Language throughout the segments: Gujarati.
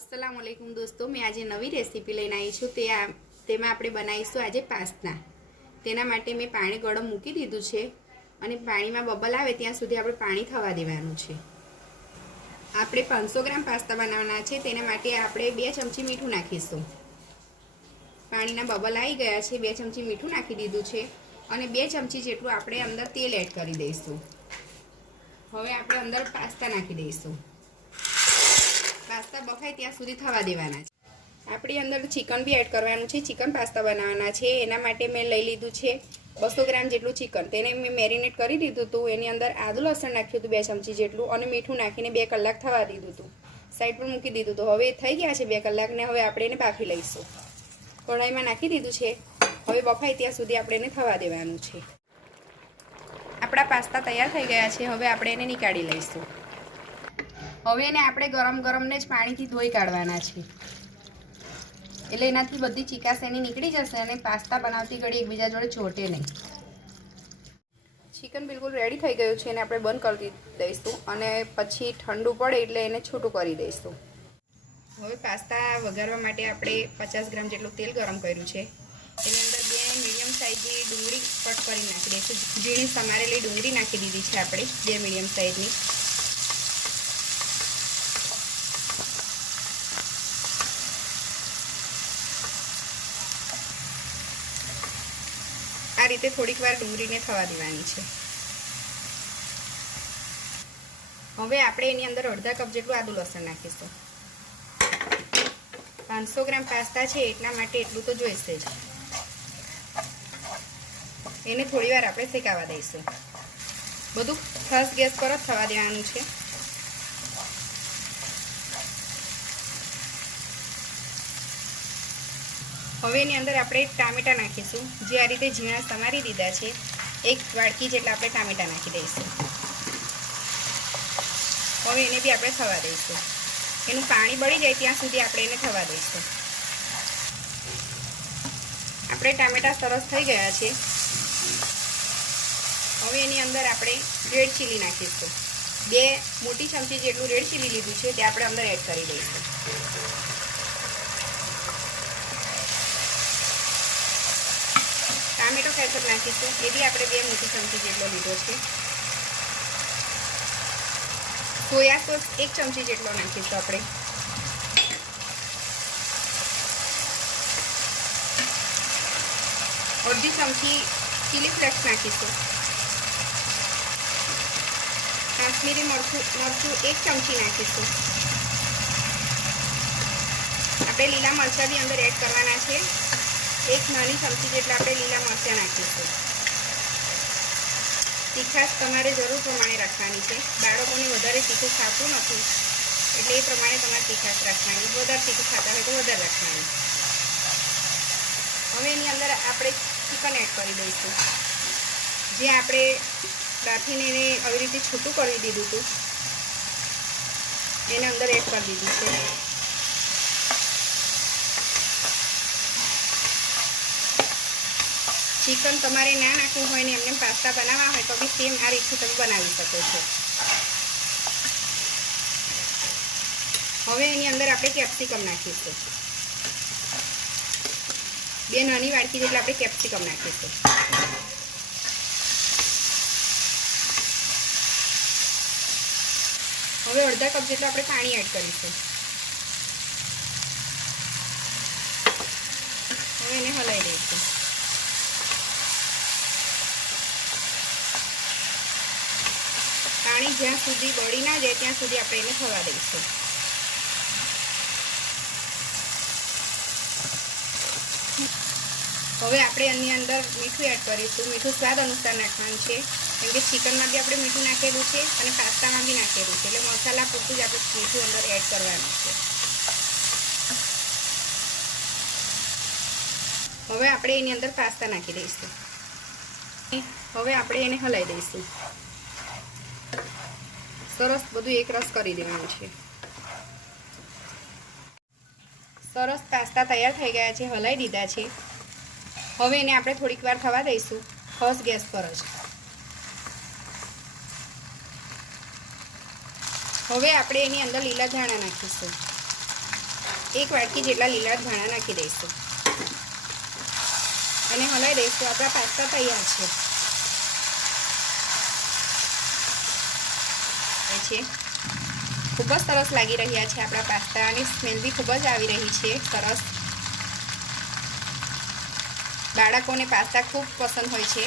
अस्सलाम वालेकुम दोस्तों, मैं आज नवी रेसिपी लईने आई छूँ। तेमां आपणे बनावीशुं આજે પાસ્તા। તેના માટે મેં પાણી ગરમ મૂકી દીધું છે અને પાણીમાં બબલ આવે ત્યાં સુધી આપણે પાણી થવા દેવાનું છે। આપણે 500 ગ્રામ પાસ્તા બનાવવાના છે, તેના માટે આપણે 2 ચમચી મીઠું નાખીશું। પાણીના બબલ આવી ગયા છે, 2 ચમચી મીઠું નાખી દીધું છે અને 2 ચમચી જેટલું આપણે અંદર તેલ એડ કરી દઈશું। હવે આપણે અંદર પાસ્તા નાખી દઈશું। पास्ता बफाय त्यां सुधी थवा देवाना छे। आपणी अंदर चिकन भी एड करवानुं छे। चिकन पास्ता बनाववाना छे एना माटे मैं लई लीधुं छे 200 ग्राम जेटलुं चिकन। तेने मैं मेरिनेट करी दीधुं हतुं। एनी अंदर आदु लसण नाख्युं हतुं 2 चमची जेटलुं अने मीठुं नाखीने 2 कलाक थवा दीधुं हतुं। साइड पर मूकी दीधुं हतुं। हवे थई गया छे 2 कलाक ने हवे आपणे एने बाफी लईशुं। कढ़ाईमां नाखी दीधुं छे। हवे बफाय त्यां सुधी आपणे एने थवा देवानुं छे। आपणा पास्ता तैयार थई गया छे। हवे आपणे एने निकाળી लईशुं। હવે એને આપણે ગરમ ગરમને જ પાણીથી ધોઈ કાઢવાના છે, એટલે એનાથી બધી ચીકાશ એની નીકળી જશે અને પાસ્તા બનાવતી ઘડી એકબીજા જોડે ચોટે નહીં। ચિકન બિલકુલ રેડી થઈ ગયું છે, એને આપણે બંધ કરી દઈશું અને પછી ઠંડુ પડે એટલે એને છૂટું કરી દઈશું। હવે પાસ્તા વઘારવા માટે આપણે 50 ગ્રામ જેટલું તેલ ગરમ કર્યું છે। એની અંદર 2 મીડિયમ સાઇઝની ડુંગળી કટ કરી નાખી દઈશું। ઝીણી સમારેલી ડુંગળી નાખી દીધી છે આપણે 2 મીડિયમ સાઇઝની। आ रीते थोड़ीक वार डूंगरीने थवा देवानी छे। हवे आपणे एनी अंदर अर्धा कप जेटलुं आदु लसण नाखीशुं। 500 ग्राम पास्ता छे એટલા માટે એટલું તો જોઈશે જ। એને થોડીવાર આપણે શેકાવા દઈશું। બધું ફાસ્ટ ગેસ પર જ થવા દેવાનું છે। હવે એની અંદર આપણે ટામેટા નાખીશું। જે આ રીતે ઝીણા સમારી દીધા છે। 1 વાડકી જેટલા આપણે ટામેટા નાખી દઈશું। હવે એને બી આપણે થવા દઈશું। એનું પાણી બળી જાય ત્યાં સુધી આપણે એને થવા દઈશું। આપણે ટામેટા સરસ થઈ ગયા છે। હવે એની અંદર આપણે રેડ ચીલી નાખીશું। 2 મોટી ચમચી જેટલું રેડ ચીલી લીધું છે તે આપણે અંદર એડ કરી દઈશું। टामेटो केचप नाखीशुं। ए बी आपणे 2 मोटी चमची जेटलो लीधो छे। सोया सॉस 1 चमची जेटलो नाखीशुं आपणे। अर्धी चमची चिली फ्लेक्स नाखीशुं। काश्मीरी मरचुं 1 चमची नाखीशुं। आपणे लीला मरचा बी अंदर एड करवाना छे। 1 नानी चमची जेटला આપણે લીલા મરચાં નાખીશું। તીખાશ તમારે જરૂર પ્રમાણે રાખવાની છે। બાળકોને વધારે તીખું ખાતું નથી એટલે એ પ્રમાણે તમારે તીખાશ રાખવાની। વધારે તીખું ખાતા હોય તો વધારે રાખવાની। હવે એની અંદર આપણે ચિકન એડ કરી દઈશું। જે આપણે બાફીને એને આવી રીતે છૂટું કરી દીધું હતું એને અંદર એડ કરી દીધું છે। चिकन तमारे ना नाखवुं होय ने एमने पास्ता बनाववा होय तो भी सेम आ रीते तमे बनावी शको छो। हवे एनी अंदर आपणे केप्सिकम नाखीशुं। 2 नानी वाडकी जेटला आपणे केप्सिकम नाखीशुं। हवे अर्धा कप जेटલું આપણે પાણી એડ કરીશું। હવે એને હલાવી દઈશું। पानी ज्यां सुधी बળી ना जाए त्यां सुधी आपणे एने थवा दईशुं। हवे आपणे आनी अंदर मीठुं एड करीशुं। मीठुं स्वाद अनुसार नाखवानुं छे, केम के चिकन में बी आपणे मीठुं नाखेલું છે અને પાસ્તામાં બી નાખેલું છે એટલે મસાલા પૂરતું જ આપણે મીઠું અંદર એડ કરવાનું છે। હવે આપણે એની અંદર પાસ્તા નાખી દઈશું। હવે આપણે એને હલાવી દઈશું। सरस बधुं एक रस करी देवानुं छे। सरस पास्ता तैयार थई गया छे, हलाई दीधा छे। हवे एने आपणे थोड़ीक वार थवा दईशुं फर्स्ट गैस पर ज। हवे आपणे एनी अंदर लीला धाणा नाखीशुं। 1 વાટકી જેટલા લીલા ધાણા નાખી દઈશું અને હલાવી દઈશું. આપણા પાસ્તા તૈયાર છે. ખૂબ જ સરસ લાગી રહ્યા છે આપણા પાસ્તા અને સ્મેલ બી ખૂબ જ આવી રહી છે સરસ. બાળકોને પાસ્તા ખૂબ પસંદ હોય છે,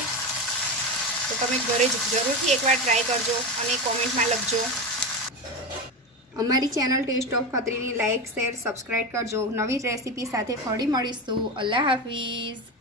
તો તમે ઘરે જરૂરથી એકવાર ટ્રાય કરજો અને કોમેન્ટમાં લખજો. અમારી ચેનલ ટેસ્ટ ઓફ ખત્રીની લાઇક, શેર, સબસ્ક્રાઈબ કરજો. નવી રેસીપી સાથે ફરી મળીશું. અલ્લાહ હાફિઝ.